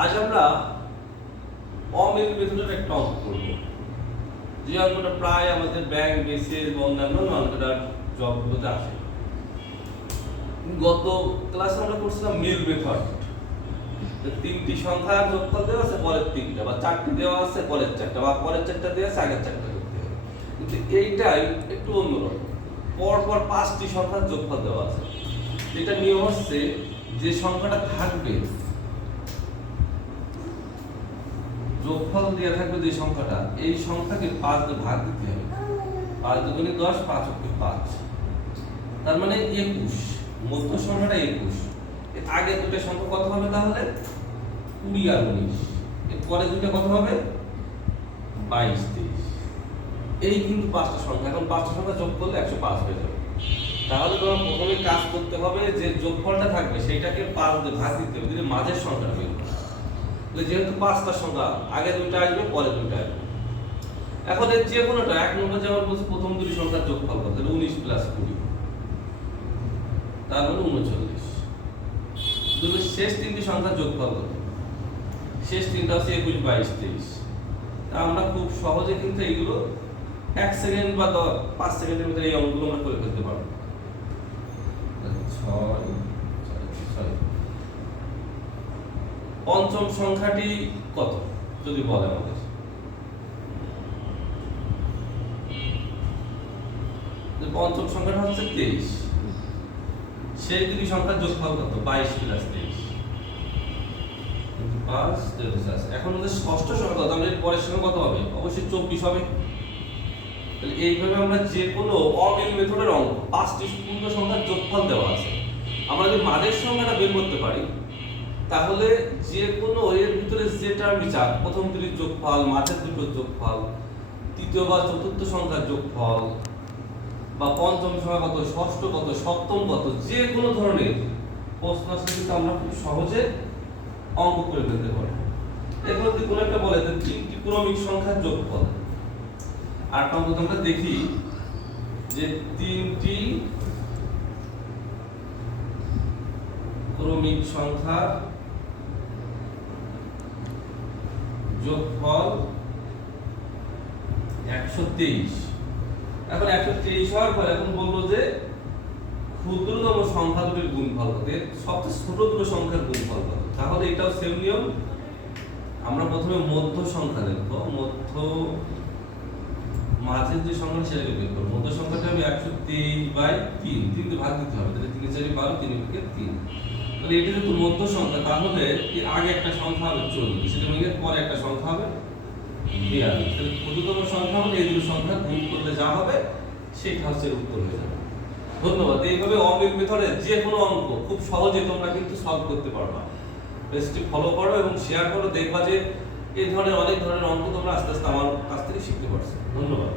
আজ আমরা অমিল মেথডের একটা অঙ্ক করব। যে অঙ্কটা প্রায় আমাদের ব্যাংক, বিসিএস বা অন্যান্য নন-ক্যাডার জবগুলোতে আসে। গত ক্লাসে আমরা করছিলাম মিল মেথড। তিনটি সংখ্যা যোগফল দেওয়া আছে, পরের তিনটা, বা চারটি দেওয়া আছে, পরের চারটা, বা পরের চারটা দেওয়া আছে, আগের চারটা করতে হবে। কিন্তু এইটাই একটু অন্যরকম। পরপর পাঁচটি সংখ্যার যোগফল দেওয়া আছে। এটা নিয়ম হচ্ছে যে সংখ্যাটা থাকবে, যোগফল দেওয়া থাকবে যে সংখ্যাটা, এই সংখ্যাকে 5 দিয়ে ভাগ দিতে হবে। 5 দুগুণে 10, 5 অক্ষে 5, তার মানে 21। মধ্য সংখ্যাটা 21। এর আগে দুটো সংখ্যা কত হবে তাহলে? 20 আর 19। এর পরে দুটো কত হবে? 22, 23। এই কিন্তু পাঁচটা সংখ্যা। এখন পাঁচটা সংখ্যা যোগ করলে 105 হয়ে যাবে। তাহলে তোমার প্রথমে কাজ করতে হবে, যে যোগফলটা থাকবে সেটাকে 5 দিয়ে ভাগ দিতে হবে, যদি মাঝের সংখ্যাটা বের করো। যেহেতু পাঁচটা সংখ্যা, আগে দুইটা আসবে, পরে দুইটা আসবে। এখন এর যে কোনোটা, এক নম্বর যেমন বলছে প্রথম দুটি সংখ্যার যোগফল কত, 19 প্লাস 20, তার মানে 39। দুটো শেষ তিনটি সংখ্যার যোগফল কত? শেষ তিনটা হচ্ছে 21, 22, 23। তা আমরা খুব সহজে কিন্তু এইগুলো 1 সেকেন্ড বা 5 সেকেন্ডের ভিতরে এই অঙ্কগুলো আমরা করে ফেলতে পারবো। 6 পঞ্চম সংখ্যাটি কত যদি বলে আমাদের? পঞ্চম সংখ্যাটা হচ্ছে 23। সেই দুটি সংখ্যার যোগফল কত? 22 প্লাস 23, 5 23। এখন আমাদের ষষ্ঠ সংখ্যা কত? আমাদের পরের সংখ্যা কত হবে? অবশ্যই 24 হবে। তাহলে এইভাবে আমরা যে কোনো অমিল মেথডের অঙ্ক, পাঁচটি পূর্ণ সংখ্যার যোগফল দেওয়া আছে, আমরা যদি মাঝের সংখ্যাটা বের করতে পারি, তাহলে যে কোনো এর ভিতরে যে টার্মটি চাপ, প্রথম দুটির যোগফল, মাঝের দুটোর যোগফল, তৃতীয় বা চতুর্থ সংখ্যার যোগফল, বা পঞ্চম সংখ্যা কত, ষষ্ঠ কত, সপ্তম কত, যে কোনো ধরনের প্রশ্ন আসলে কিন্তু আমরা খুব সহজে অঙ্ক করে ফেলতে পারবো। এরপর যদি কোনো একটা বলে যে তিনটি ক্রমিক সংখ্যার যোগফল, আর নম্বর আমরা দেখি যে তিনটি ক্রমিক সংখ্যার যোগফল 123। এখন 123 হওয়ার পর এখন বলবো যে ক্ষুদ্রতম সংখ্যা দুটির গুণফল কত, সবচেয়ে ছোট দুটো সংখ্যার গুণফল কত। তাহলে এটাও সেম নিয়ম। আমরা প্রথমে মধ্য সংখ্যা লিখবো, মধ্য মাঝের যে সংখ্যা সেটাকে বের করবো। মধ্য সংখ্যাটা হবে 123/3, 3 দিয়ে ভাগ দিতে হবে, তাহলে 3 4 12, 3 থেকে 3। তাহলে এটা যেহেতু মধ্য সংখ্যা, তাহলে এর আগে একটা সংখ্যা হবে 40, সেটা ভেঙে পরে একটা সংখ্যা হবে 42। তাহলে ক্ষুদ্রতম সংখ্যা হলে এই দুটো সংখ্যা গুণ করলে যা হবে সেটা হচ্ছে উত্তর হয়ে যাবে। ধন্যবাদ। এইভাবে অমিল মেথডে যে কোনো অঙ্ক খুব সহজে তোমরা কিন্তু সলভ করতে পারবা। পেজটি ফলো করো এবং শেয়ার করো, দেখবা যে এই ধরনের অনেক ধরনের অঙ্ক তোমরা আস্তে আস্তে আমার কাছ থেকে শিখতে পারছো। ধন্যবাদ।